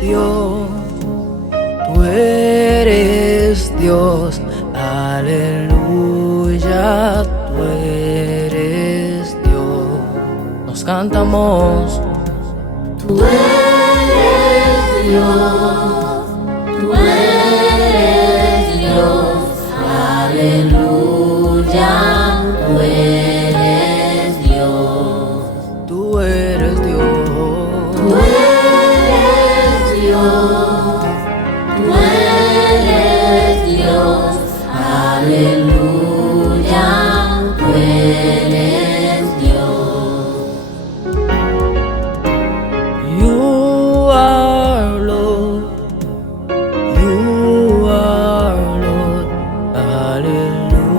Dios, tú eres Dios, aleluya, tú eres Dios. Nos cantamos, tú eres Dios, tú eres Dios, aleluya, tú eres Dios, tú eres Dios, tú eres Dios, tú eres Dios, aleluya, tú eres Dios. You are Lord, you are Lord,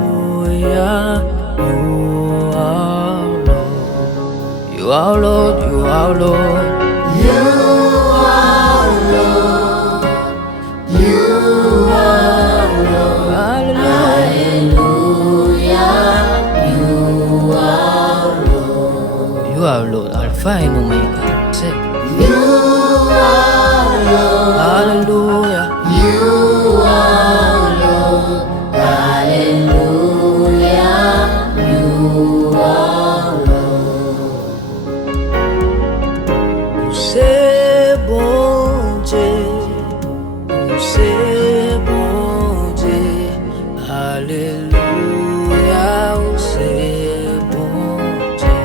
hallelujah, you are Lord, you are Lord, you are Lord. You are Lord, you are Lord, hallelujah, you are Lord. You are Lord, Alpha and Omega. Say, You are Lord, hallelujah. you are Lord, hallelujah, you are Lord. C'est bon Dieu, c'est bon Dieu, alléluia, c'est bon Dieu.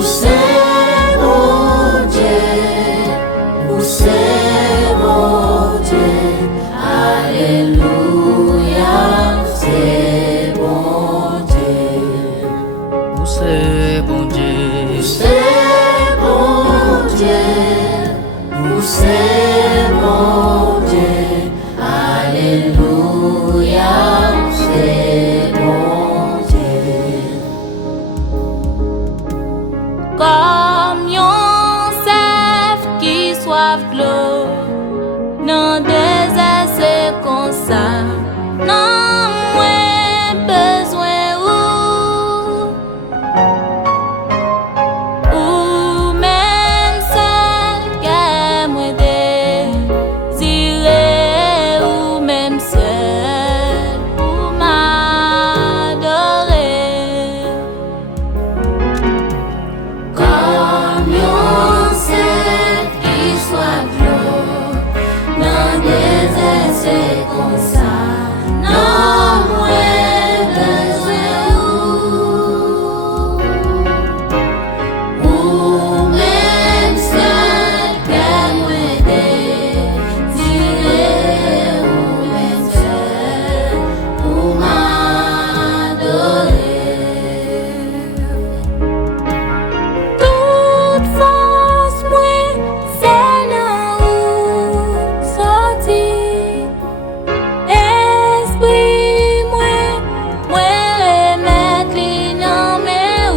C'est bon Dieu, c'est bon Dieu, alléluia, c'est bon Dieu. C'est bon Dieu, C'est bon Dieu, c'est bon Dieu, alléluia, c'est bon Dieu. Comme yon sève qui soif l'eau, non désert c'est comme ça, non moins besoin ou même seul qu'à moi désirer ou même seul pour m'adorer. Comme yon sève qui soit l'eau, non désert c'est comme ça, non moins besoin ou même seul qu'à moi désirer ou même seul pour m'adorer. Toute force moi c'est là où sorti. Esprit moi remettre li dans mes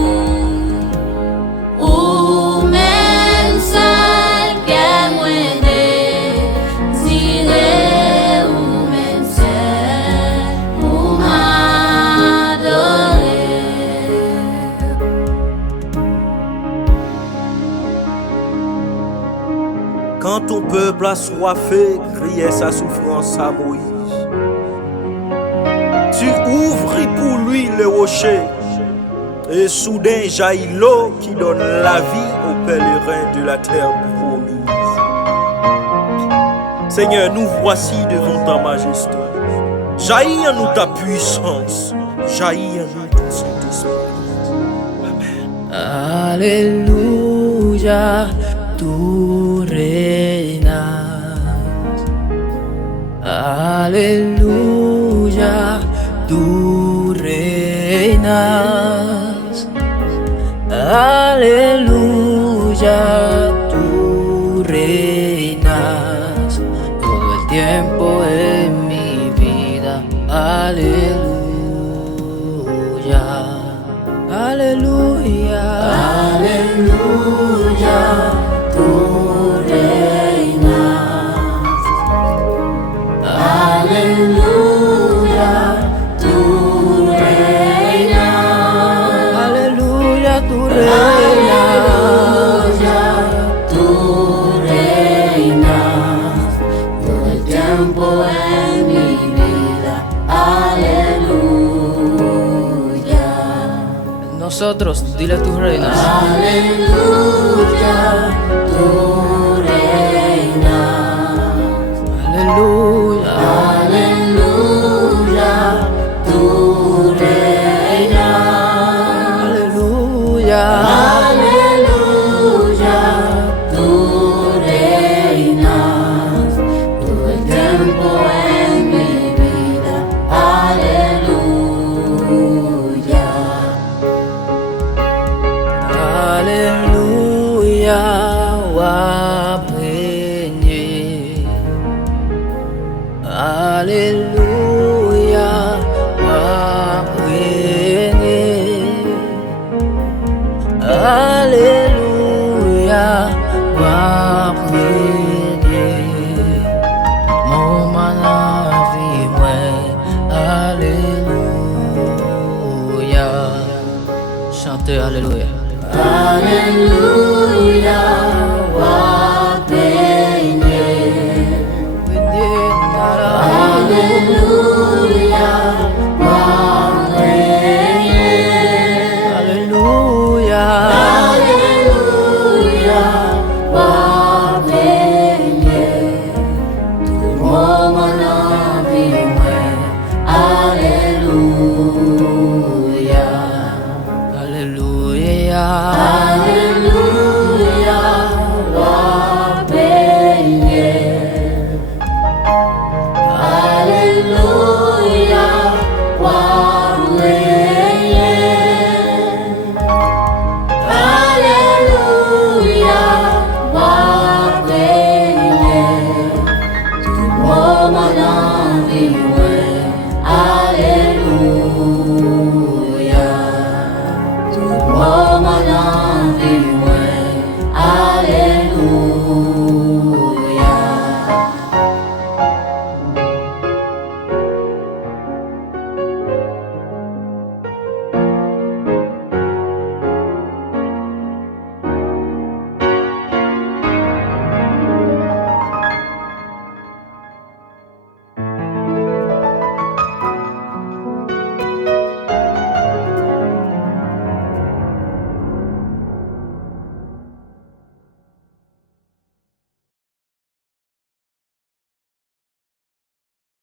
ou même seul qu'à moi désirer ou même seul pour m'adorer. Quand ton peuple a soifé, criait sa souffrance à Moïse. Tu ouvris pour lui le rocher, et soudain jaillit l'eau qui donne la vie aux pèlerins de la terre promise. Seigneur, nous voici devant ta majesté. Jaillit en nous ta puissance, jaillit en nous ton Saint-Esprit. Amen. alléluia, tu reinas. Alléluia, tu reinas. Aleluya, tú reinas todo el tiempo en mi vida. Aleluya, aleluya, Aleluya, tú reinas. Aleluya, tú reinas. aleluya, tú reinas. Aleluya, nosotros, dile tú reinas. Aleluya, tú reinas. Aleluya. Aleluya, tú reinas. Aleluya. Aleluya, tú reinas. Todo el tiempo en mi vida. Aleluya. Aleluya. Wabeni. Aleluya. Wabeni. Aleluya. Wabeni. Alléluia. Chantez Alléluia. Alléluia.